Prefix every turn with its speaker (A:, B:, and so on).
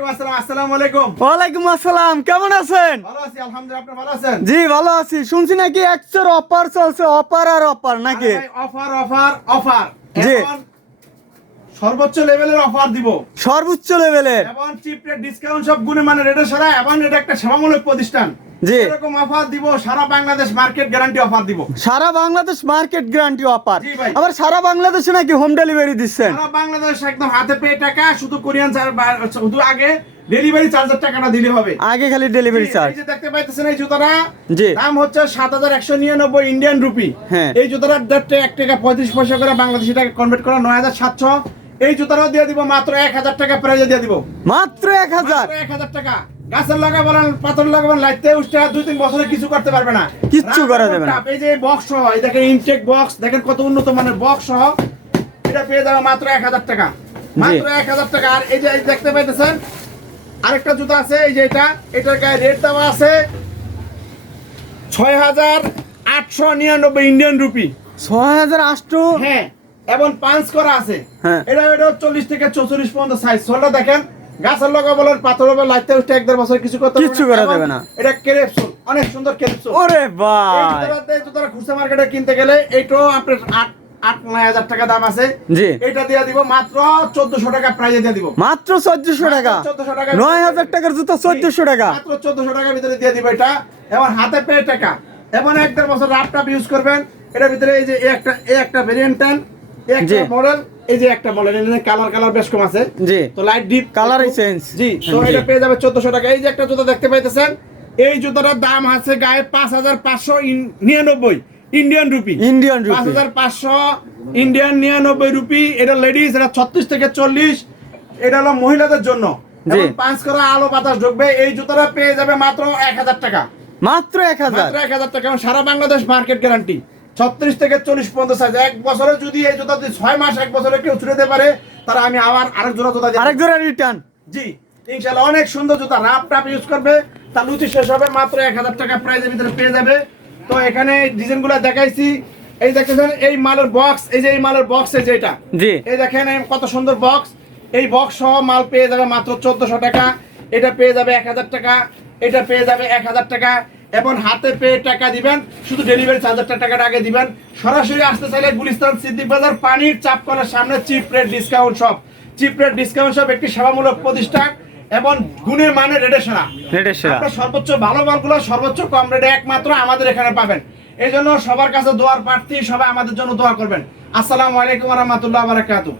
A: ওয়ালাইকুম আসসালাম আসসালামু আলাইকুম।
B: ওয়ালাইকুম আসসালাম কেমন আছেন?
A: ভালো আছি আলহামদুলিল্লাহ আপনি ভালো আছেন?
B: জি ভালো আছি। শুনছি নাকি একশোর অফার চলছে অফার আর অফার নাকি?
A: Offer offer offer.
B: জি।
A: সর্বোচ্চ লেভেলের অফার দিব।
B: সর্বোচ্চ লেভেলের।
A: এবং চিপ রেট ডিসকাউন্ট সব গুণে মানে রেটে সারা এবং এটা একটা সেবামূলক প্রতিষ্ঠান। এরকম অফার দিব সারা বাংলাদেশ মার্কেট গ্যারান্টি অফার দিব।
B: সারা বাংলাদেশ মার্কেট গ্যারান্টি অফার আবার সারা বাংলাদেশে নাকি হোম ডেলিভারি দিচ্ছেন?
A: সারা বাংলাদেশ একদম হাতে পেয়ে টাকা শুধু কোরিয়ান শুধু আগে ডেলিভারি চার্জের টাকাটা দিলে হবে।
B: আগে খালি ডেলিভারি চার্জ
A: এই যে দেখতে পাইতেছেন এই জুতাটা
B: জি।
A: দাম হচ্ছে সাত হাজার একশো নিরানব্বই ইন্ডিয়ান রুপি
B: হ্যাঁ।
A: এই জুতাটার দেড়টা এক টাকা পঁয়ত্রিশ পয়সা করে বাংলাদেশি টাকা কনভার্ট করা নয় হাজার সাতশো। এই জুতাটাও দিয়ে দিব মাত্র এক হাজার টাকা প্রাইজে দিয়ে দিব।
B: মাত্র এক হাজার?
A: মাত্র এক হাজার টাকা। গাছের লাগা বলেন পাথর লাগা বলেন লাইতে উঠতে দুই তিন বছরে কিছু করতে পারবে না।
B: কিচ্ছু করা যাবে না।
A: এই যে বক্স সহ এই দেখেন ইনটেক বক্স দেখেন কত উন্নত মানের বক্স সহ এটা পেয়ে যাবে মাত্র এক হাজার টাকা। মাত্র এক হাজার টাকা। আর এই যে দেখতে পাইতেছেন আরেকটা জুতা আছে এই যে এটা এটার গায়ে রেট দেওয়া আছে ছয় হাজার আটশো নিরানব্বই ইন্ডিয়ান রুপি
B: ছয় হাজার আটশো?
A: হ্যাঁ এবং পাঁচ করা আছে।
B: হ্যাঁ।
A: এটা এটা চল্লিশ থেকে চৌচল্লিশ পর্যন্ত সাইজ সোলটা দেখেন গাছের লগা বলেন পাথর হবে লাইতে উঠতে এক দেড় বছর কিছু করতে
B: কিচ্ছু করা যাবে না।
A: এটা কেরেপসুল অনেক সুন্দর কেরেপসুল
B: ওরে ভাই।
A: জুতোটাতে জুতোটা খুচরা মার্কেটে কিনতে গেলে এইটাও আপনার আট আট নয় হাজার টাকা দাম আছে।
B: জি।
A: এটা দিয়ে দিব মাত্র চোদ্দশো টাকা প্রাইজে দিয়ে দিব।
B: মাত্র চোদ্দশো টাকা?
A: চোদ্দশো টাকা
B: নয় হাজার টাকার জুতো চোদ্দশো টাকা?
A: মাত্র চোদ্দশো টাকার ভিতরে দিয়ে দিব এটা। এবং হাতে পেয়ে টাকা। এবং এক দেড় বছর রাফ টাপ ইউজ করবেন। এটার ভিতরে এই যে একটা এই একটা ভেরিয়েন্ট এই একটা মডেল এই যে একটা মডেল কালার কালার বেশ কম আছে।
B: জি।
A: তো লাইট ডিপ
B: এই change।
A: জি তো এটা পেয়ে যাবে টাকা। এই যে একটা জুতো দেখতে পাইতেছেন এই জুতোটার দাম আছে গায়ে পাঁচ হাজার পাঁচশো নিরানব্বই Indian rupee
B: Indian rupee
A: Indian নিরানব্বই রুপি এটা লেডিস এটা ছত্রিশ থেকে চল্লিশ। এটা হলো মহিলাদের জন্য। এবং পাঁচ করা আলো বাতাস ঢুকবে। এই জুতোটা পেয়ে যাবে মাত্র এক হাজার টাকা।
B: মাত্র এক হাজার।
A: মাত্র এক হাজার টাকা এবং সারা বাংলাদেশ মার্কেট গ্যারান্টি ছত্রিশ থেকে চল্লিশ পর্যন্ত সাইজ এক বছরে যদি এই জুতা যদি ছয় মাস এক বছরে কেউ ছুটে দিতে পারে তারা আমি আবার আরেক জোড়া জুতা
B: আরেক জোড়া রিটার্ন
A: জি ইনশাল্লাহ অনেক সুন্দর জুতা। রাপ টাপ ইউজ করবে। তার লুচি শেষ হবে মাত্র এক হাজার টাকা প্রাইজের ভিতরে পেয়ে যাবে। তো এখানে ডিজাইনগুলো দেখাইছি। এই দেখতেছেন এই মালের বক্স এই যে এই মালের বক্স এই যে এটা
B: জি।
A: এই দেখেন কত সুন্দর বক্স এই বক্স সহ মাল পেয়ে যাবে মাত্র চোদ্দশো টাকা। এটা পেয়ে যাবে এক হাজার টাকা। এটা পেয়ে যাবে এক হাজার টাকা। এবং হাতে পেয়ে টাকা দিবেন শুধু ডেলিভারি চার্জার টাকাটা আগে দিবেন। সরাসরি আসতে চাইলে গুলিস্তান সিদ্দিক বাজার পানির চাপ করার সামনে cheap rate discount shop cheap rate discount shop একটি সেবামূলক প্রতিষ্ঠান এবং গুণের মানে রেডে
B: সেরা
A: আপনার সর্বোচ্চ ভালো মালগুলো সর্বোচ্চ কম রেটে একমাত্র আমাদের এখানে পাবেন। এই জন্য সবার কাছে দোয়ার প্রার্থী সবাই আমাদের জন্য দোয়া করবেন। আসসালামু আলাইকুম রহমতুল্লাহ বারাকাতু